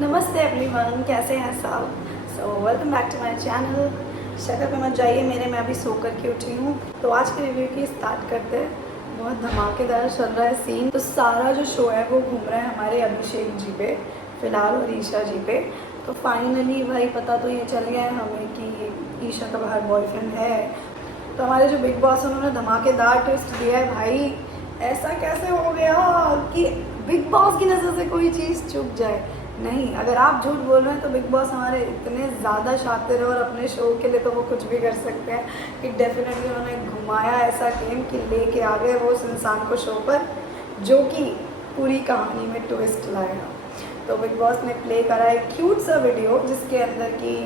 नमस्ते एवरीवन, कैसे हैं सब। Welcome back to my channel. शक्ल पे मत जाइए मेरे, मैं अभी सो कर के उठी हूँ। तो आज के रिव्यू की स्टार्ट करते हैं। बहुत धमाकेदार चल रहा है सीन। तो सारा जो शो है वो घूम रहा है हमारे अभिषेक जी पे फ़िलहाल और ईशा जी पे। तो फाइनली भाई पता तो ये चल गया है हमें कि ईशा का बाहर बॉयफ्रेंड है। तो हमारे जो बिग बॉस उन्होंने धमाकेदार ट्विस्ट दिया है भाई। ऐसा कैसे हो गया कि बिग बॉस की नज़र से कोई चीज़ चुप जाए। नहीं, अगर आप झूठ बोल रहे हैं तो बिग बॉस हमारे इतने ज़्यादा शातिर है और अपने शो के लिए तो वो कुछ भी कर सकते हैं कि डेफिनेटली उन्होंने घुमाया ऐसा गेम कि लेके आ गए वो उस इंसान को शो पर जो कि पूरी कहानी में ट्विस्ट लाएगा। तो बिग बॉस ने प्ले करा एक क्यूट सा वीडियो जिसके अंदर की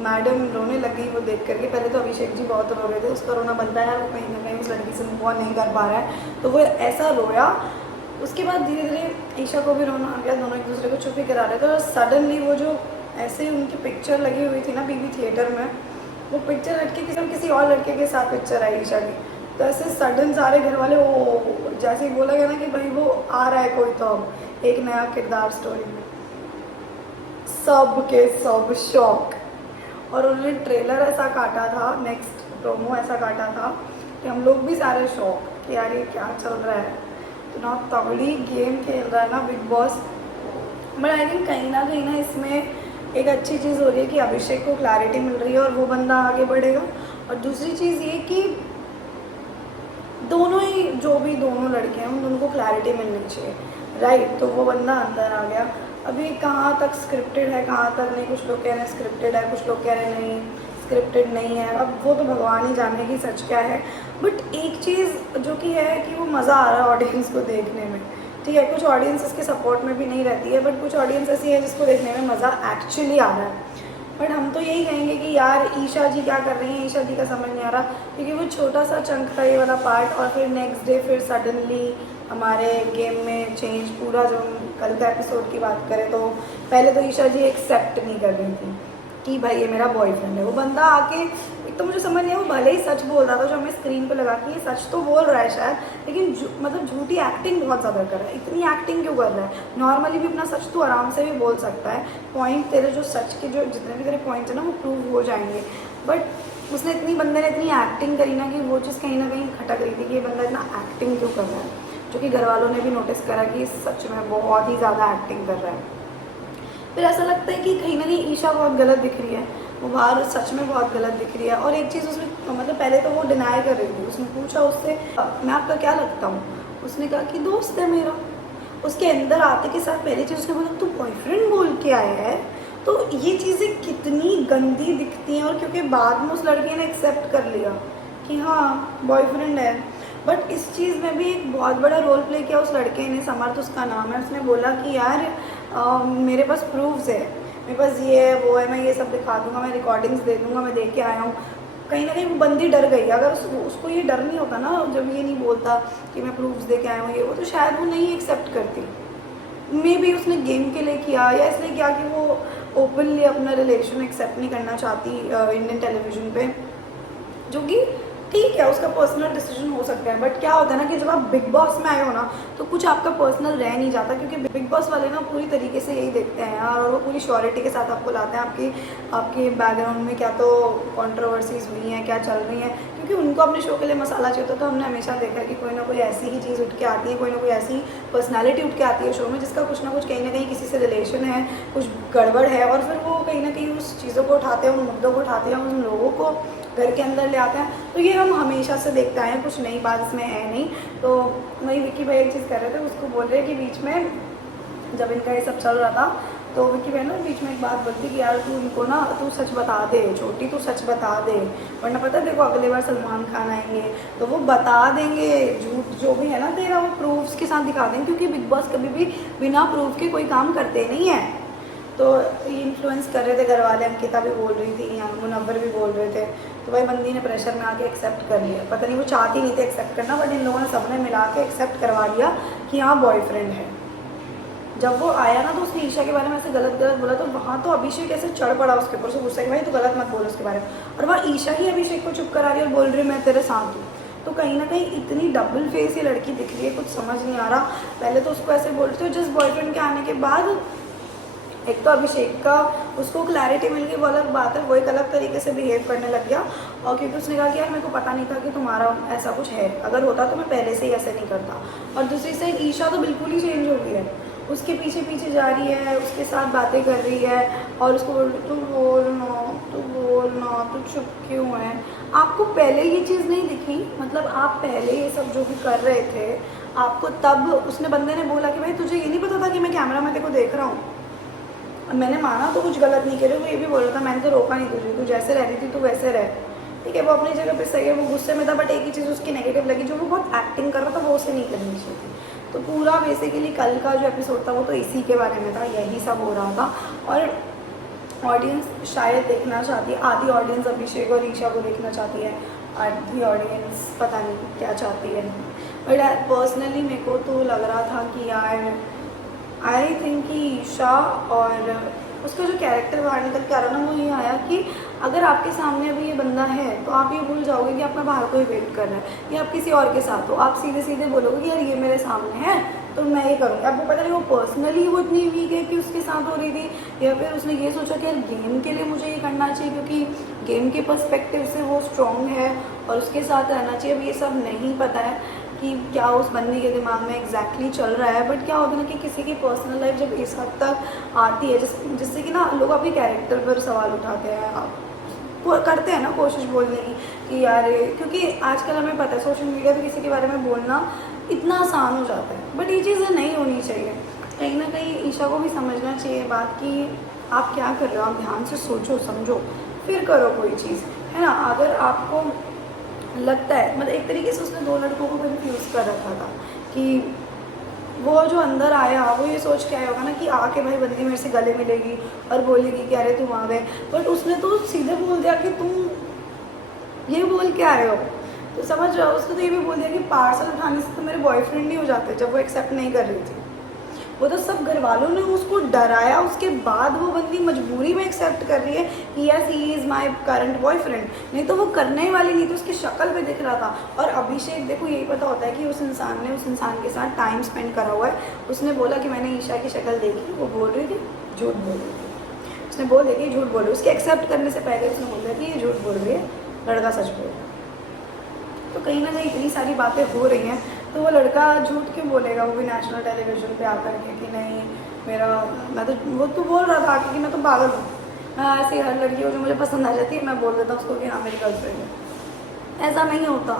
मैडम रोने लग गई वो देख करके। पहले तो अभिषेक जी बहुत रो रहे थे, उसका रोना बनता है, वो कहीं ना कहीं उस लड़की से मूव ऑन नहीं कर पा रहा है तो वो ऐसा रोया। उसके बाद धीरे धीरे ईशा को भी रोना आ गया, दोनों एक दूसरे को चुप ही करा रहे थे। और सडनली वो जो ऐसे उनकी पिक्चर लगी हुई थी ना पीवी थिएटर में, वो पिक्चर हट के किसी और लड़के के साथ पिक्चर आई ईशा की। तो ऐसे सडन सारे घर वाले वो जैसे ही बोला गया ना कि भाई वो आ रहा है कोई तो अब एक नया किरदार स्टोरी में, सब के सब शॉक। और उन्होंने ट्रेलर ऐसा काटा था, नेक्स्ट प्रोमो ऐसा काटा था कि हम लोग भी सारे शॉक कि यार ये क्या चल रहा है। तो ना तगड़ी गेम खेल रहा है ना big boss. But I think कहीं ना इसमें एक अच्छी चीज़ हो रही है कि अभिषेक को क्लैरिटी मिल रही है और वो बंदा आगे बढ़ेगा। और दूसरी चीज़ ये कि दोनों ही जो भी दोनों लड़के हैं उन दोनों को क्लैरिटी मिलनी चाहिए, राइट। तो वो बंदा अंदर आ गया। अभी कहाँ तक स्क्रिप्टेड है कहाँ तक नहीं, कुछ लोग कह रहे हैं स्क्रिप्टेड है, कुछ लोग कह रहे हैं नहीं स्क्रिप्टेड नहीं है। अब वो तो भगवान ही जाने की सच क्या है। बट एक चीज़ जो कि है कि वो मज़ा आ रहा है ऑडियंस को देखने में, ठीक है। कुछ ऑडियंस इसके सपोर्ट में भी नहीं रहती है, बट कुछ ऑडियंस ऐसी है जिसको देखने में मज़ा एक्चुअली आ रहा है। बट हम तो यही कहेंगे कि यार ईशा जी क्या कर रही हैं, ईशा जी का समझ नहीं आ रहा। क्योंकि वो छोटा सा चंक था ये वाला पार्ट और फिर नेक्स्ट डे फिर सडनली हमारे गेम में चेंज पूरा। जो हम कल का एपिसोड की बात करें तो पहले तो ईशा जी एक्सेप्ट नहीं कर रही थी कि भाई ये मेरा बॉयफ्रेंड है। वो बंदा आके एक तो मुझे समझ नहीं है, वो भले ही सच बोल रहा था जो हमें स्क्रीन पे लगा कि ये सच तो बोल रहा है शायद, लेकिन मतलब झूठी एक्टिंग बहुत ज़्यादा कर रहा है। इतनी एक्टिंग क्यों कर रहा है? नॉर्मली भी अपना सच तो आराम से भी बोल सकता है। पॉइंट तेरे जो सच के जो जितने भी तेरे पॉइंट्स हैं ना वो प्रूव हो जाएंगे। बट उसने इतनी बंदे ने इतनी एक्टिंग करी ना कि वो चीज़ कहीं ना कहीं खटक रही थी कि ये बंदा इतना एक्टिंग क्यों कर रहा है। जो कि घर वालों ने भी नोटिस करा कि सच में बहुत ही ज़्यादा एक्टिंग कर रहा है। फिर ऐसा लगता है कि कहीं ना कहीं ईशा बहुत गलत दिख रही है, वो बाहर सच में बहुत गलत दिख रही है। और एक चीज़ उसने मतलब पहले तो वो डिनाई कर रही थी। उसने पूछा उससे मैं आपका क्या लगता हूँ, उसने कहा कि दोस्त है मेरा। उसके अंदर आते के साथ पहली चीज़ उसने बोला तू बॉयफ्रेंड बोल के आया है। तो ये चीज़ें कितनी गंदी दिखती हैं। और क्योंकि बाद में उस लड़के ने एक्सेप्ट कर लिया कि हाँ बॉयफ्रेंड है। बट इस चीज़ में भी एक बहुत बड़ा रोल प्ले किया उस लड़के ने, समर्थ उसका नाम है। उसने बोला कि यार मेरे पास प्रूफ्स है, मेरे पास ये है वो है, मैं ये सब दिखा दूंगा, मैं रिकॉर्डिंग्स दे दूंगा, मैं देख के आया हूँ। कहीं ना कहीं वो बंदी डर गई। अगर उसको ये डर नहीं होता ना, जब ये नहीं बोलता कि मैं प्रूफ्स दे के आया हूँ ये वो, तो शायद वो नहीं एक्सेप्ट करती। मे बी उसने गेम के लिए किया या इसलिए किया कि वो ओपनली अपना रिलेशन एक्सेप्ट नहीं करना चाहती इंडियन टेलीविज़न पे, जो कि ठीक है उसका पर्सनल डिसीजन हो सकता है। बट क्या होता है ना कि जब आप बिग बॉस में आए हो ना तो कुछ आपका पर्सनल रह नहीं जाता। क्योंकि बिग बॉस वाले ना पूरी तरीके से यही देखते हैं यार, और वो पूरी श्योरिटी के साथ आपको लाते हैं आपके बैकग्राउंड में क्या तो कंट्रोवर्सीज हुई हैं, क्या चल रही हैं। क्योंकि उनको अपने शो के लिए मसाला चाहिए होता है। तो हमने हमेशा देखा है कि कोई ना कोई ऐसी ही चीज़ उठ के आती है, कोई ना कोई ऐसी पर्सनैलिटी उठ के आती है शो में जिसका कुछ ना कुछ कहीं ना कहीं किसी से रिलेशन है, कुछ गड़बड़ है। और फिर वो कहीं ना कहीं उस चीज़ों को उठाते हैं, उन मुद्दों को उठाते हैं, उन लोगों को घर के अंदर ले आते हैं। तो ये हम हमेशा से देखते आए हैं, कुछ नई बात इसमें है नहीं। तो वही विक्की भाई एक चीज़ कर रहे थे, उसको बोल रहे हैं कि बीच में जब इनका ये सब चल रहा था तो विक्की भाई ना बीच में एक बात बोलती कि यार तू इनको ना तू सच बता दे छोटी, तू सच बता दे, वरना पता है देखो अगले बार सलमान खान आएंगे तो वो बता देंगे झूठ जो भी है ना तेरा, वो प्रूफ्स के साथ दिखा देंगे। क्योंकि बिग बॉस कभी भी बिना प्रूफ के कोई काम करते नहीं है। तो ये इन्फ्लुएंस कर रहे थे घर वाले, अंकिता भी बोल रही थी, यहाँ मुनव्वर भी बोल रहे थे। तो भाई बंदी ने प्रेशर में आके एक्सेप्ट कर लिया। पता नहीं वो चाहती नहीं थे एक्सेप्ट करना, बट इन लोगों ने सबने मिला के एक्सेप्ट करवा लिया कि हाँ बॉयफ्रेंड है। जब वो आया ना तो उसने ईशा के बारे में ऐसे गलत गलत बोला, तो वहाँ तो अभिषेक ऐसे चढ़ पड़ा उसके ऊपर से गुस्सा कि भाई तो गलत मत बोलो उसके बारे में। और वहाँ ईशा ही अभिषेक को चुप करा रही और बोल रही मैं तेरे साथ हूँ। तो कहीं ना कहीं इतनी डबल फेस ये लड़की दिख रही है, कुछ समझ नहीं आ रहा। पहले तो उसको ऐसे बोल रही थी, जस्ट बॉयफ्रेंड के आने के बाद एक तो अभिषेक का उसको क्लैरिटी मिल गई वो अलग बात है, वो एक अलग तरीके से बिहेव करने लग गया। और क्योंकि उसने कहा कि यार मेरे को पता नहीं था कि तुम्हारा ऐसा कुछ है, अगर होता तो मैं पहले से ही ऐसे नहीं करता। और दूसरी साइड ईशा तो बिल्कुल ही चेंज हो गई है, उसके पीछे पीछे जा रही है, उसके साथ बातें कर रही है और उसको बोल रही तू बोलना तू चुप क्यों है। आपको पहले ये चीज़ नहीं दिखी, मतलब आप पहले ये सब जो भी कर रहे थे आपको तब उसने बंदे ने बोला कि भाई तुझे ये नहीं पता था कि मैं कैमरा में तेरे को देख रहा हूँ। मैंने माना तो कुछ गलत नहीं करे, वो ये भी बोल रहा था मैंने तो रोका नहीं तुझे, तू जैसे रह रही थी तू वैसे रह। ठीक है, वो अपनी जगह पे सही है, वो गुस्से में था, बट एक ही चीज़ उसकी नेगेटिव लगी, जो वो बहुत एक्टिंग कर रहा था वो उसे नहीं करनी चाहिए थी। तो पूरा बेसिकली कल का जो एपिसोड था वो तो इसी के बारे में था, यही सब हो रहा था। और ऑडियंस शायद देखना चाहती है, आधी ऑडियंस अभिषेक और ईशा को देखना चाहती है, आधी ऑडियंस पता नहीं क्या चाहती है। बट पर्सनली मेरे को तो लग रहा था कि यार आई थिंक कि ईशा और उसका जो कैरेक्टर बाहर निकल के आ रहा ना वो ये आया कि अगर आपके सामने अभी ये बंदा है तो आप ये भूल जाओगे कि आपका बाहर कोई वेट कर रहा है या आप किसी और के साथ हो, आप सीधे सीधे बोलोगे कि यार ये मेरे सामने है तो मैं ये करूँगी। आपको पता नहीं वो पर्सनली वो इतनी वीक है कि उसके साथ हो रही थी, या फिर उसने ये सोचा कि यार गेम के लिए मुझे ये करना चाहिए क्योंकि गेम के पर्सपेक्टिव से वो स्ट्रॉन्ग है और उसके साथ रहना चाहिए। अब ये सब नहीं पता है कि क्या उस बंदी के दिमाग में एग्जैक्टली चल रहा है, बट क्या होता है ना कि किसी की पर्सनल लाइफ जब इस हद तक आती है जिससे कि ना लोग अपने कैरेक्टर पर सवाल उठाते हैं, आप करते हैं ना कोशिश बोलने की कि यार, क्योंकि आजकल हमें पता है सोशल मीडिया पे किसी के बारे में बोलना इतना आसान हो जाता है, बट ये चीज़ें नहीं होनी चाहिए। कहीं ना कहीं ईशा को भी समझना चाहिए बात कि आप क्या कर रहे हो, आप ध्यान से सोचो समझो फिर करो कोई चीज़, है ना। अगर आपको लगता है, मतलब एक तरीके से उसने दो लड़कों को कन्फ्यूज़ कर रखा था कि वो जो अंदर आया वो ये सोच के आया होगा ना कि आके भाई बंदी मेरे से गले मिलेगी और बोलेगी कि अरे तुम आ गए, बट उसने तो सीधे बोल दिया कि तुम ये बोल के आए हो। तो समझ रहे हो, उसने तो ये भी बोल दिया कि पार्सल उठाने से तो मेरे बॉयफ्रेंड नहीं हो जाते, जब वो एक्सेप्ट नहीं कर रही थी। वो तो सब घर वालों ने उसको डराया, उसके बाद वो बंदी मजबूरी में एक्सेप्ट कर रही है कि yes he is my current boyfriend, नहीं तो वो करने वाली नहीं थी, उसकी शक्ल पे दिख रहा था। और अभिषेक देखो यही पता होता है कि उस इंसान ने उस इंसान के साथ टाइम स्पेंड करा हुआ है। उसने बोला कि मैंने ईशा की शक्ल देखी, वो बोल रही थी झूठ बोल रही थी, उसने बोल दिया कि झूठ बोल रही है, उसके एक्सेप्ट करने से पहले उसने बोल दिया कि ये झूठ बोल रही है, लड़का सच बोल रहा है। तो कहीं ना कहीं इतनी सारी बातें हो रही हैं, तो वो लड़का झूठ क्यों बोलेगा, वो भी नेशनल टेलीविजन पे आकर के कि नहीं मेरा, मैं तो, वो तो बोल रहा था कि मैं तो पागल हूँ, मैं ऐसी हर लड़की को जो मुझे पसंद आ जाती है मैं बोल देता हूँ उसको कि हाँ मेरी गर्लफ्रेंड है। ऐसा नहीं होता,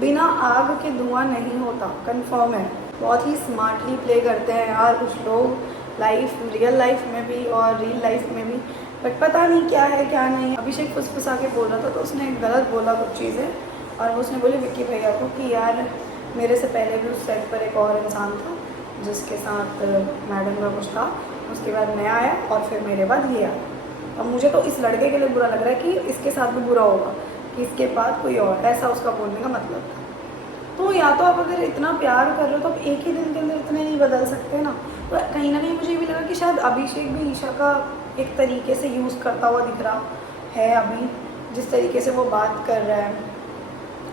बिना आग के धुआं नहीं होता, कंफर्म है। बहुत ही स्मार्टली प्ले करते हैं यार कुछ लोग, लाइफ रियल लाइफ में भी और रियल लाइफ में भी, बट पता नहीं क्या है क्या नहीं। अभिषेक फुसफुसा के बोल रहा था तो उसने गलत बोला कुछ चीज़ें, और उसने बोली विक्की भैया को कि यार मेरे से पहले भी उस सेट पर एक और इंसान था जिसके साथ मैडम का कुछ था, उसके बाद मैं आया और फिर मेरे बाद ये आया। अब मुझे तो इस लड़के के लिए बुरा लग रहा है कि इसके साथ भी बुरा होगा कि इसके बाद कोई और, ऐसा उसका बोलने का मतलब था। तो या तो आप अगर इतना प्यार कर रहे हो तो आप एक ही दिन के अंदर इतने नहीं बदल सकते ना। तो कहीं ना कहीं मुझे ये भी लगा कि शायद अभिषेक भी ईशा का एक तरीके से यूज़ करता हुआ दिख रहा है अभी, जिस तरीके से वो बात कर रहा है,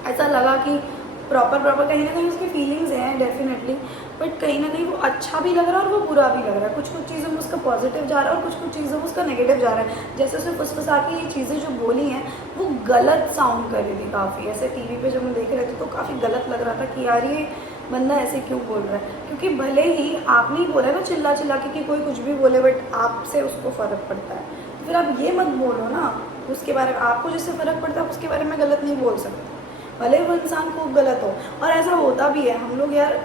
ऐसा लगा कि प्रॉपर कहीं ना कहीं उसकी फीलिंग्स हैं डेफिनेटली, बट कहीं ना कहीं वो अच्छा भी लग रहा है और वो बुरा भी लग रहा है। कुछ कुछ चीज़ों में उसका पॉजिटिव जा रहा है और कुछ कुछ चीज़ों में उसका नेगेटिव जा रहा है। जैसे उसने फुसफुसा के ये चीज़ें जो बोली हैं वो गलत साउंड कर रही थी काफ़ी, ऐसे टीवी पे जब हम देख रहे थे तो काफ़ी गलत लग रहा था कि यार ये बंदा ऐसे क्यों बोल रहा है। क्योंकि भले ही आपने ही बोला ना चिल्ला चिल्ला के कि कोई कुछ भी बोले बट आपसे उसको फ़र्क पड़ता है, तो फिर आप ये मत बोलो ना उसके बारे में, आपको जिससे फ़र्क पड़ता है उसके बारे में गलत नहीं बोल सकते, भले वो इंसान खूब गलत हो। और ऐसा होता भी है, हम लोग यार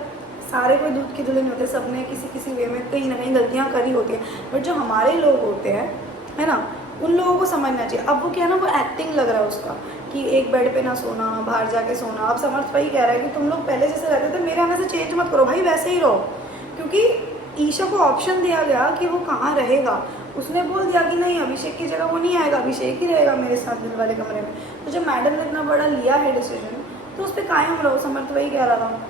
सारे कोई दूध की दुल्हन होते हैं, सब ने किसी किसी वे में कहीं ना कहीं गलतियाँ करी होती हैं, बट जो हमारे लोग होते हैं है ना, उन लोगों को समझना चाहिए। अब वो क्या है ना, वो एक्टिंग लग रहा है उसका कि एक बेड पे ना सोना, बाहर जाके सोना। अब समर्थ भाई कह रहा है कि तुम लोग पहले जैसे रहते थे मेरे आने से चेंज मत करो भाई, वैसे ही रहो, क्योंकि ईशा को ऑप्शन दिया गया कि वो कहाँ रहेगा। उसने बोल दिया कि नहीं अभिषेक की जगह वो नहीं आएगा, अभिषेक ही रहेगा मेरे साथ दिल वाले कमरे में। तो जब मैडम ने इतना बड़ा लिया है डिसीजन तो उस पर कायम रहो, समर्थ वही कह रहा था।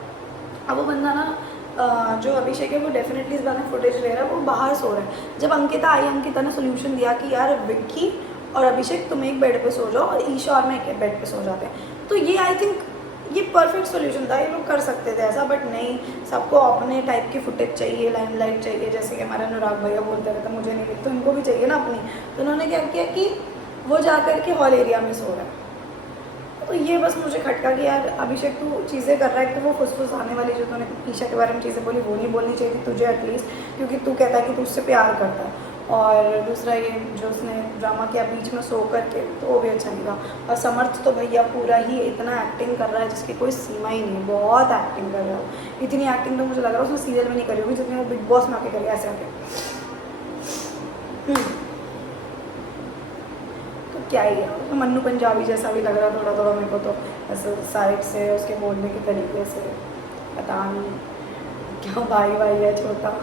अब वो बंदा ना जो अभिषेक है वो डेफिनेटली इस बार में फुटेज ले रहा है, वो बाहर सो रहा है। जब अंकिता आई, अंकिता ने सोल्यूशन दिया कि यार विक्की और अभिषेक तुम एक बेड पे सो जाओ और ईशा और मैं एक बेड पे सो जाते हैं, तो ये आई थिंक ये परफेक्ट सोल्यूशन था, ये लोग कर सकते थे ऐसा, बट नहीं, सबको अपने टाइप की फुटेज चाहिए, लाइमलाइट चाहिए, जैसे कि हमारे अनुराग भैया बोलते रहते मुझे नहीं मिलती, तो इनको भी चाहिए ना अपनी। तो उन्होंने क्या किया कि वो जा कर के हॉल एरिया में सो रहा है। तो ये बस मुझे खटका कि यार अभिषेक तू चीज़ें कर रहा है, तो वो फुसफुस आने वाली जो तूने ईशा के बारे में चीज़ें बोली वो नहीं बोलनी चाहिए थी तुझे एटलीस्ट, क्योंकि तू कहता है कि तू उससे प्यार करता है। और दूसरा ये जो उसने ड्रामा किया बीच में सो करके, तो वो भी अच्छा नहीं था। और समर्थ तो भैया पूरा ही इतना एक्टिंग कर रहा है जिसकी कोई सीमा ही नहीं है, बहुत एक्टिंग कर रहा है। इतनी एक्टिंग तो मुझे लग रहा है उसने सीरियल में नहीं करी होगी जितनी वो बिग बॉस में आके करी, ऐसे आके। तो क्या ही है, तो मन्नू पंजाबी जैसा भी लग रहा है थोड़ा थोड़ा मेरे को, तो ऐसे साइड से उसके बोलने के तरीके से पता नहीं क्या भाई भाई है छोटा।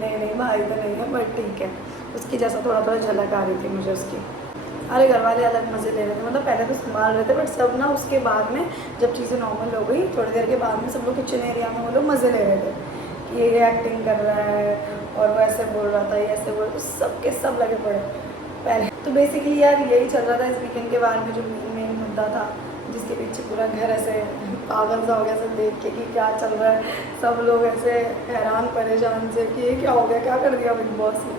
नहीं भाई तो नहीं है, बट ठीक है, उसकी जैसा थोड़ा थोड़ा झलक आ रही थी मुझे उसकी। अरे घर वाले अलग मज़े ले रहे थे, मतलब पहले तो संभाल रहे थे, बट सब ना उसके बाद में जब चीज़ें नॉर्मल हो गई थोड़ी देर के बाद में सब लोग किचन एरिया में वो लोग मज़े ले रहे थे कि ये एक्टिंग कर रहा है और वो ऐसे बोल रहा था, ये ऐसे बोल रहा, तो सब के सब लगे पड़े पहले। तो बेसिकली यार यही चल रहा था इस वीकेंड के बारे में, जो मेन मुद्दा था जिसके पीछे पूरा घर ऐसे पागल सा हो गया सब देख के कि क्या चल रहा है। सब लोग ऐसे हैरान परेशान से कि ये क्या हो गया, क्या कर दिया बिग बॉस ने।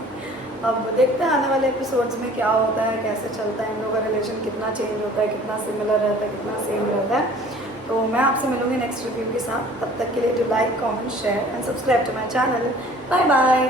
अब देखते हैं आने वाले एपिसोड्स में क्या होता है, कैसे चलता है इन लोगों का रिलेशन, कितना चेंज होता है, कितना सिमिलर रहता है, कितना सेम रहता है। तो मैं आपसे मिलूंगी नेक्स्ट रिव्यू के साथ, तब तक के लिए do like, comment, share and subscribe to my channel. Bye bye.